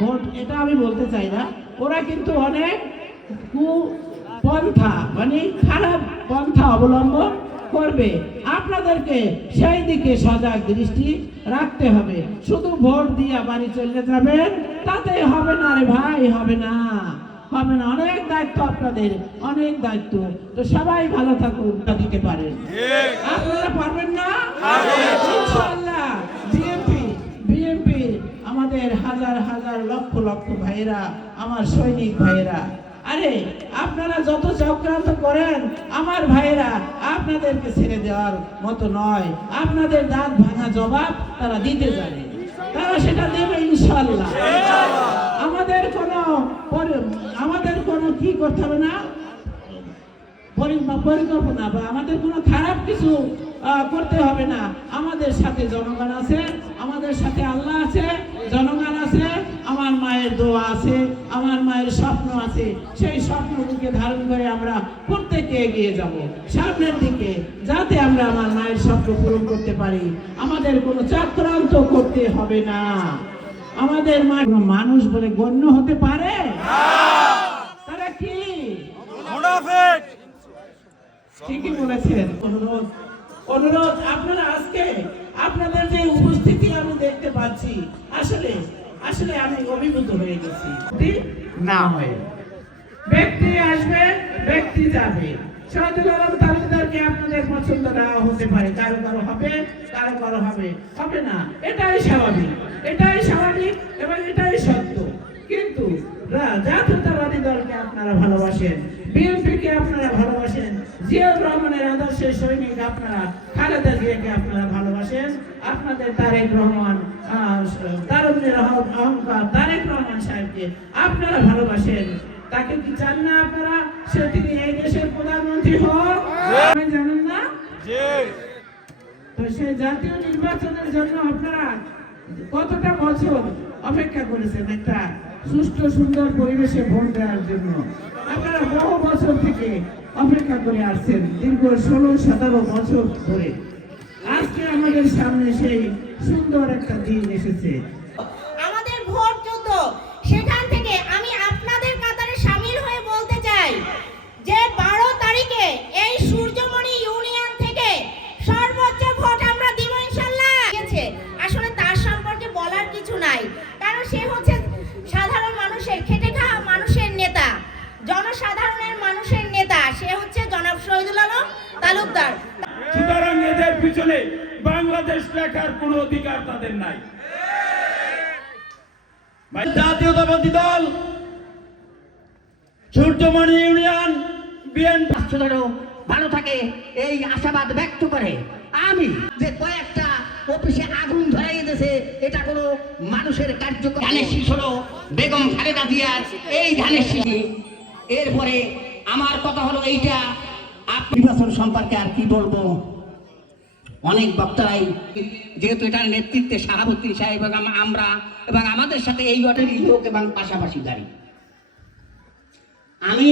Vote, এটা আমি বলতে চাই না। ওরা কিন্তু অনেক কুপন্থা, মানে খারাপ পন্থা অবলম্বন করবে। আপনাদেরকে সেই দিকে সজাগ দৃষ্টি রাখতে হবে। শুধু ভোট দিয়া বাড়ি চলে যাবেন তাতে হবে না রে ভাই, হবে না, হবে না। অনেক দায়িত্ব আপনাদের, অনেক দায়িত্ব। তো সবাই ভালো থাকুন, দিতে পারেন। আপনারা পারবেন না? ইনশাআল্লাহ। বিএনপি আমাদের হাজার হাজার লক্ষ লক্ষ ভাইয়েরা, আমার সৈনিক ভাইয়েরা, আরে আপনারা যত চক্রান্ত করেন আমার ভাইয়েরা আপনাদেরকে ছেড়ে দেওয়ার মতো নয়। আপনাদের দাঁত ভাঙা জবাব তারা দিতে জানে, তারা সেটা দেবে ইনশাআল্লাহ। আমাদের কোনো কি করতে হবে না, পরিকল্পনা বা আমাদের কোনো খারাপ কিছু করতে হবে না। আমাদের সাথে জনগণ আছে, আমাদের সাথে আল্লাহ আছে, জনগণ আছে, আমার মায়ের দোয়া আছে, আমার মায়ের স্বপ্ন আছে। সেই স্বপ্নটিকে ধারণ করে আমরা প্রত্যেকে এগিয়ে যাব সামনের দিকে, যাতে আমরা আমার মায়ের স্বপ্ন পূরণ করতে পারি। আমাদের কোনো চক্রান্ত করতে হবে না। আমাদের মানুষ বলে গণ্য হতে পারে? তারা কি মুনাফিক? ঠিকই বলেছেন। অনুরোধ আপনারা আজকে আপনাদের যে উপস্থিতি আমি দেখতে পাচ্ছি, আসলে আমি অভিভূত হয়ে গেছি। না হয় ব্যক্তি আসবে, ব্যক্তি যাবে। শহীদুল আলম তালুকদারকে আপনাদের পছন্দ নাও হতে পারে, কারো কারো হবে, কারো কারো হবে না। এটাই স্বাভাবিক এবং এটাই সত্য। কিন্তু জাতীয়তাবাদী দলকে আপনারা ভালোবাসেন, বিএনপিকে আপনারা ভালোবাসেন, জিয়াউর রহমানের আদর্শের সৈনিক আপনারা, খালেদা জিয়াকে আপনারা ভালোবাসেন, আপনাদের তারেক রহমান, তারুণ্যের অহংকার তারেক রহমান সাহেবকে আপনারা ভালোবাসেন। তাকে কি চান না আপনারা তিনি এই দেশের প্রধানমন্ত্রী হোক? জানেন না? তো সেই জাতীয় নির্বাচনের জন্য আপনারা কতটা বছর অপেক্ষা করেছেন একটা সুষ্ঠু সুন্দর পরিবেশে ভোট দেওয়ার জন্য। আপনারা বহু বছর থেকে অপেক্ষা করে আসছেন, দীর্ঘ 16-17 বছর ধরে। আজকে আমাদের সামনে সেই সুন্দর একটা দিন এসেছে। আমাদের ভোট যুদ্ধ, সেখান থেকে আমি আপনাদের কাতারে শামিল হয়ে বলতে চাই যে 12 তারিখে এই সূর্যমণি ইউনিয়ন থেকে সর্বোচ্চ ভোট আমরা দিব ইনশাআল্লাহ। আসলে তার সম্পর্কে বলার কিছু নাই, কারণ সে হচ্ছে সাধারণ মানুষের, খেটে খাওয়া মানুষের নেতা, জনসাধারণের মানুষের নেতা। সে হচ্ছে জনাব শহীদুল আলম তালুকদার। সুতরাং এদের পিছনে বাংলাদেশ লেখার কোনো অধিকার তাদের নাই। জাতীয়তাবাদী দল সূর্যমণি ইউনিয়ন বিএনপি ভালো থাকে এই আশাবাদ ব্যক্ত করে আমি যে কয়েকটা অফিসে আগুন ধরাই দিয়েছে, এটা কোনো মানুষের কার্যকর ধানের শীষ হলো বেগম খালেদা জিয়ার এই ধানের শীষ। এরপরে আমার কথা হলো এইটা, নির্বাচন সম্পর্কে আর কি বলবো, অনেক বক্তারাই যেহেতু এটার নেতৃত্বে শাহাবুদ্দিন সাহেব এবং আমরা এবং আমাদের সাথে এই ওয়ার্ডের লোক এবং পাশাপাশি দাঁড়িয়ে আমি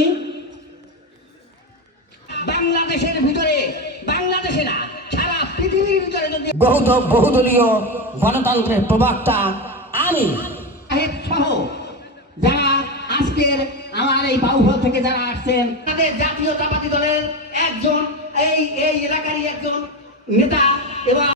বাংলাদেশের ভিতরে, বাংলাদেশে না সারা পৃথিবীর ভিতরে যদি বহুদলীয় গণতন্ত্রের প্রবক্তা আমি সহ যারা আজকের আমার এই বাউফল থেকে যারা আসছেন, তাদের জাতীয়তাবাদী দলের একজন এই এলাকারই একজন নেতা এবং